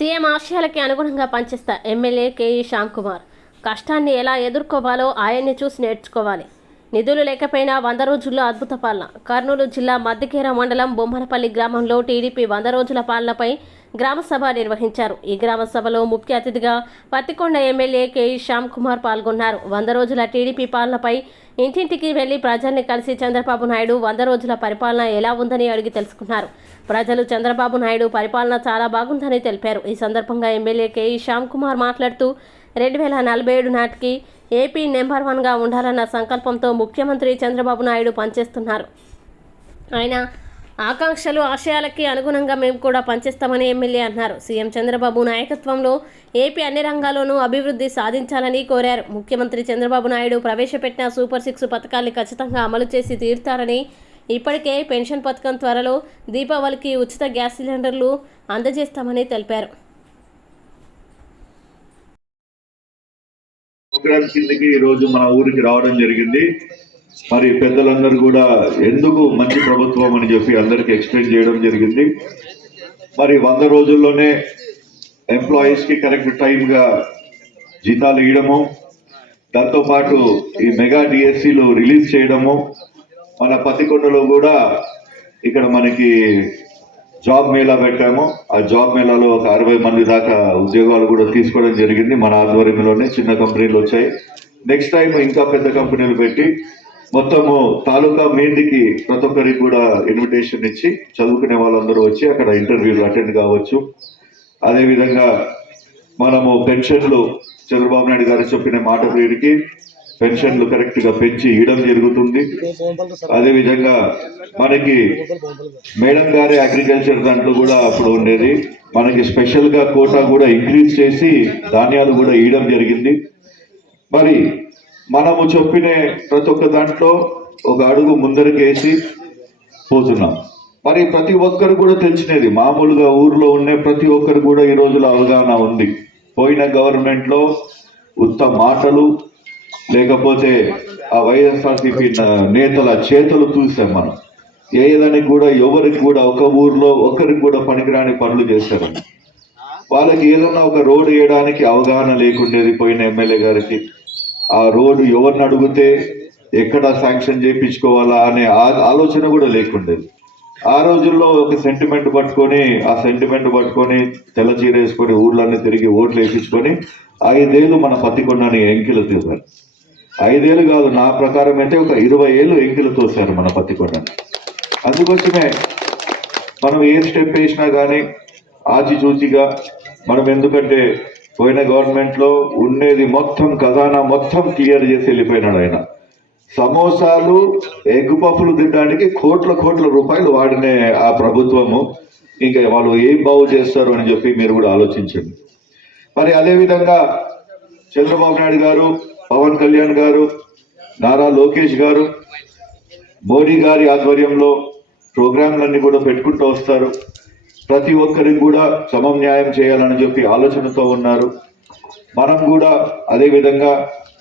CM ఆశయాలకి అనుగుణంగా పనిచేస్తా MLA K E Shyam Kumar. కష్టాన్ని ఎలా ఎదుర్కోవాలో ఆయన్ని చూసి నేర్చుకోవాలి. నిధులు లేకపోయినా వంద రోజుల్లో అద్భుత పాలన. కర్నూలు జిల్లా మద్దికేర మండలం బొమ్మనపల్లి గ్రామంలో టీడీపీ వంద రోజుల పాలనపై గ్రామ సభ నిర్వహించారు. ఈ గ్రామ సభలో ముఖ్య అతిథిగా Pattikonda MLA K E Shyam Kumar పాల్గొన్నారు. వంద రోజుల టీడీపీ పాలనపై ఇంటింటికి వెళ్ళి ప్రజల్ని కలిసి చంద్రబాబు నాయుడు వంద రోజుల పరిపాలన ఎలా ఉందని అడిగి తెలుసుకున్నారు. ప్రజలు చంద్రబాబు నాయుడు పరిపాలన చాలా బాగుందని తెలిపారు. ఈ సందర్భంగా ఎమ్మెల్యే కేఈ శ్యామ్ కుమార్ మాట్లాడుతూ రెండు వేల నలభై ఏడు నాటికి ఏపీ నెంబర్ వన్గా ఉండాలన్న సంకల్పంతో ముఖ్యమంత్రి చంద్రబాబు నాయుడు పనిచేస్తున్నారు. ఆయన ఆకాంక్షలు ఆశయాలకి అనుగుణంగా మేము కూడా పనిచేస్తామని ఎమ్మెల్యే అన్నారు. సీఎం చంద్రబాబు నాయకత్వంలో ఏపీ అన్ని రంగాల్లోనూ అభివృద్ధి సాధించాలని కోరారు. ముఖ్యమంత్రి చంద్రబాబు నాయుడు ప్రవేశపెట్టిన సూపర్ సిక్స్ పథకాల్ని ఖచ్చితంగా అమలు చేసి తీరుతారని ఇప్పటికే పెన్షన్ పథకం త్వరలో దీపావళికి ఉచిత గ్యాస్ సిలిండర్లు అందజేస్తామని తెలిపారు. కిందకి మన ఊరికి రావడం జరిగింది. మరి పెద్దలందరూ కూడా ఎందుకు మంచి ప్రభుత్వం అని చెప్పి అందరికి ఎక్స్ప్లెయిన్ చేయడం జరిగింది. మరి వంద రోజుల్లోనే ఎంప్లాయీస్కి కరెక్ట్ టైంగా జీతాలు ఇవ్వడము దాంతో పాటు ఈ మెగా డిఎస్సీలు రిలీజ్ చేయడము మన పతికొండలో కూడా ఇక్కడ మనకి జాబ్ మేళా పెట్టాము. ఆ జాబ్ మేళాలో ఒక అరవై మంది దాకా ఉద్యోగాలు కూడా తీసుకోవడం జరిగింది మన ఆధ్వర్యంలోనే చిన్న కంపెనీలు వచ్చాయి. నెక్స్ట్ టైం ఇంకా పెద్ద కంపెనీలు పెట్టి మొత్తము తాలూకా మీదికి ప్రతి ఒక్కరికి కూడా ఇన్విటేషన్ ఇచ్చి చదువుకునే వాళ్ళందరూ వచ్చి అక్కడ ఇంటర్వ్యూలు అటెండ్ కావచ్చు. అదేవిధంగా మనము పెన్షన్లు చంద్రబాబు నాయుడు గారు చెప్పిన మాట వీరికి పెన్షన్లు కరెక్ట్గా పెంచి ఇవ్వడం జరుగుతుంది. అదేవిధంగా మనకి మేడం గారి అగ్రికల్చర్ దాంట్లో కూడా అప్పుడు ఉండేది. మనకి స్పెషల్గా కోటా కూడా ఇంక్రీజ్ చేసి ధాన్యాలు కూడా ఇవ్వడం జరిగింది. మరి మనము చెప్పిన ప్రతి ఒక్క దాంట్లో ఒక అడుగు ముందరకేసి పోతున్నాం. మరి ప్రతి ఒక్కరు కూడా తెలిసినది మామూలుగా ఊర్లో ఉండే ప్రతి ఒక్కరు కూడా ఈ రోజులో అవగాహన ఉంది. పోయిన గవర్నమెంట్లో ఉత్తమ ఉత్త మాటలు లేకపోతే ఆ వైఎస్ఆర్సీపీ నేతల చేతులు చూసాం మనం. ఏదానికి కూడా ఎవరికి కూడా ఒక ఊర్లో ఒకరికి కూడా పనికిరాని పనులు చేశారు. వాళ్ళకి ఏదన్నా ఒక రోడ్డు వేయడానికి అవగాహన లేకుండేది పోయిన ఎమ్మెల్యే గారికి. ఆ రోడ్డు ఎవరిని అడిగితే ఎక్కడ శాంక్షన్ చేయించుకోవాలా అనే ఆ- ఆలోచన కూడా లేకుండేది ఆ రోజుల్లో ఒక సెంటిమెంట్ పట్టుకొని ఆ సెంటిమెంట్ పట్టుకొని తెల్ల చీర వేసుకొని ఊళ్ళన్నీ తిరిగి ఓట్లు వేయించుకొని ఐదేళ్ళు మన పత్తికొండని ఎంకిలు తీశారు. ఐదేళ్ళు కాదు నా ప్రకారం అయితే ఒక ఇరవై ఏళ్ళు ఎంకిలు తోశారు మన పత్తికొండని. అందుకోసమే మనం ఏ స్టెప్ వేసినా కానీ ఆచిచూచిగా మనం ఎందుకంటే పోయిన గవర్నమెంట్లో ఉండేది మొత్తం ఖజానా మొత్తం క్లియర్ చేసి వెళ్ళిపోయినాడు ఆయన. సమోసాలు ఎగ్ పఫ్లు తినడానికి కోట్ల కోట్ల రూపాయలు వాడినే ఆ ప్రభుత్వము. ఇంకా వాళ్ళు ఏం బాగు చేస్తారు అని చెప్పి మీరు కూడా ఆలోచించండి. మరి అదేవిధంగా చంద్రబాబు నాయుడు గారు పవన్ కళ్యాణ్ గారు నారా లోకేష్ గారు మోడీ గారి ఆధ్వర్యంలో ప్రోగ్రాంలన్నీ కూడా పెట్టుకుంటూ వస్తారు. ప్రతి ఒక్కరికి కూడా సమన్యాయం చేయాలని చెప్పి ఆలోచనతో ఉన్నారు. మనం కూడా అదే విధంగా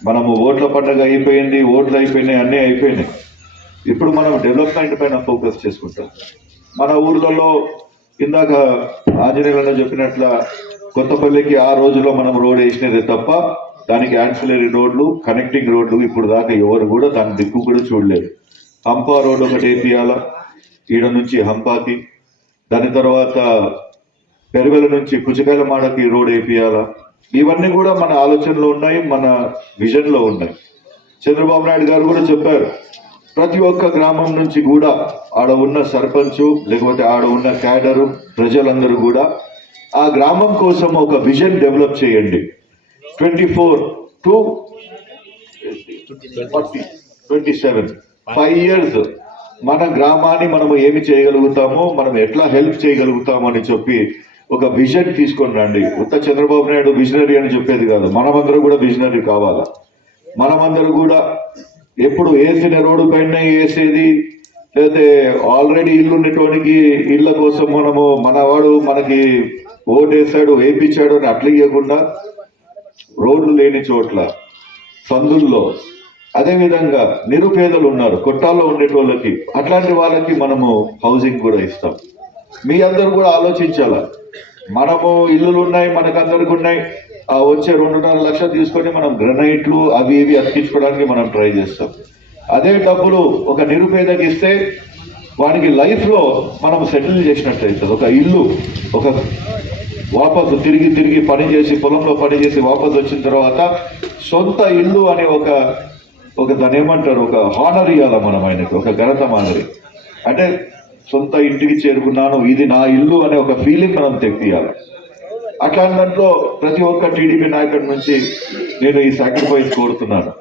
మనము ఓట్ల పండుగ అయిపోయింది ఓట్లు అయిపోయినాయి అన్నీ అయిపోయినాయి. ఇప్పుడు మనం డెవలప్మెంట్ పైన ఫోకస్ చేసుకుంటాం. మన ఊర్లలో ఇందాక ఆంజనేయులను చెప్పినట్ల కొత్తపల్లికి ఆ రోజుల్లో మనం రోడ్ వేసినదే తప్ప దానికి యాన్సిలరీ రోడ్లు కనెక్టింగ్ రోడ్లు ఇప్పుడు దాకా ఎవరు కూడా దాని దిక్కు కూడా చూడలేదు. హంపా రోడ్ ఒకటి వేపియాల ఈడ నుంచి హంపాకి దాని తర్వాత పెరువెల నుంచి కుచకాయల మాడకి రోడ్ వేపియాలా. ఇవన్నీ కూడా మన ఆలోచనలో ఉన్నాయి మన విజన్లో ఉన్నాయి. చంద్రబాబు నాయుడు గారు కూడా చెప్పారు ప్రతి ఒక్క గ్రామం నుంచి కూడా ఆడ ఉన్న సర్పంచ్ లేకపోతే ఆడ ఉన్న క్యాడరు ప్రజలందరూ కూడా ఆ గ్రామం కోసం ఒక విజన్ డెవలప్ చేయండి. Twenty four to twenty seven five years మన గ్రామాన్ని మనము ఏమి చేయగలుగుతామో మనం ఎట్లా హెల్ప్ చేయగలుగుతామని అని చెప్పి ఒక విజన్ తీసుకొని రండి. ఉత్త చంద్రబాబు నాయుడు విజనరీ అని చెప్పేది కాదు. మనమందరూ కూడా విజనరీ కావాలా? మనమందరూ కూడా ఎప్పుడు వేసిన రోడ్డు పైన వేసేది లేకపోతే ఆల్రెడీ ఇల్లు ఉన్నటువంటి ఇళ్ళ కోసం మనము మనవాడు మనకి ఓటేసాడు వేపించాడు అని అట్లా ఇవ్వకుండా రోడ్లు లేని చోట్ల సందుల్లో అదే విధంగా నిరుపేదలు ఉన్నారు కొట్టాల్లో ఉండేటోళ్ళకి అట్లాంటి వాళ్ళకి మనము హౌసింగ్ కూడా ఇస్తాం. మీ అందరూ కూడా ఆలోచించాల మనము ఇల్లులు ఉన్నాయి మనకందరికి ఉన్నాయి ఆ వచ్చే రెండున్నర లక్షలు తీసుకొని మనం గ్రనైట్లు అవి ఇవి అతికించుకోవడానికి మనం ట్రై చేస్తాం. అదే డబ్బులు ఒక నిరుపేదకి ఇస్తే వానికి లైఫ్లో మనం సెటిల్ చేసినట్టు అవుతుంది. ఒక ఇల్లు ఒక వాపసు తిరిగి తిరిగి పని చేసి పొలంలో పని చేసి వాపసు వచ్చిన తర్వాత సొంత ఇల్లు అనే ఒక ఒక దాన్ని ఏమంటారు? ఒక హానర్ ఇవ్వాల మనం ఆయనకి ఒక ఘనత మాదిరి. అంటే సొంత ఇంటికి చేరుకున్నాను ఇది నా ఇల్లు అనే ఒక ఫీలింగ్ మనం తెప్పియాలి. అట్లాంటి దాంట్లో ప్రతి ఒక్క టీడీపీ నాయకుడి నుంచి నేను ఈ సాక్రిఫైస్ కోరుతున్నాను.